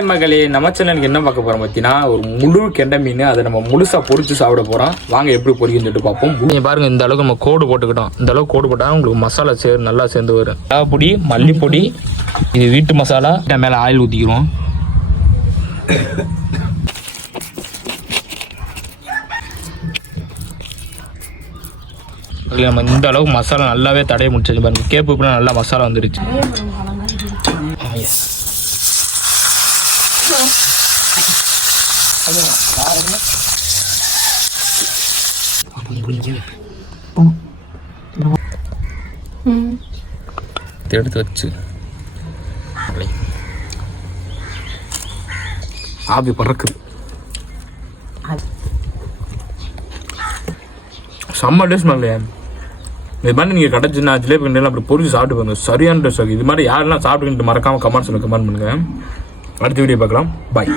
Hi மகளே, நம்ம சேனலுக்கு என்ன பார்க்க போகிறோம் பார்த்தீங்கன்னா, ஒரு முழு கெண்டை மீன். அதை நம்ம முழுசாக பொரிச்சு சாப்பிட போகிறோம். வாங்க எப்படி பொரிக்குன்னு சொல்லிட்டு பார்ப்போம். நீங்கள் பாருங்கள், இந்த அளவுக்கு நம்ம கோடு போட்டுக்கிட்டோம். இந்த அளவுக்கு கோடு போட்டால் உங்களுக்கு மசாலா நல்லா சேர்ந்து வரும். பொடி, மல்லிப்பொடி, இது வீட்டு மசாலா. மேலே ஆயில் ஊற்றிக்கிறோம். நம்ம இந்த அளவுக்கு மசாலா நல்லாவே தடைய முடிச்சு பாருங்க. கேப்பு கூட நல்லா மசாலா வந்துருச்சு. எடுத்து வச்சு ஆவி பறக்குது. செம்ம டேஸ்ட் இல்லையா? இது மாதிரி நீங்கள் கிடச்சுன்னா ஜிலேபி கண்டையில் அப்படி பொரிச்சு சாப்பிட்டு பாருங்க. சரியான டேஸ்ட் ஆகும். இது மாதிரி யாரெல்லாம் சாப்பிட்டுக்கிட்டு மறக்காமல் கமெண்ட்ஸில் கமெண்ட் பண்ணுங்கள். அடுத்த வீடியோ பார்க்கலாம். பாய்.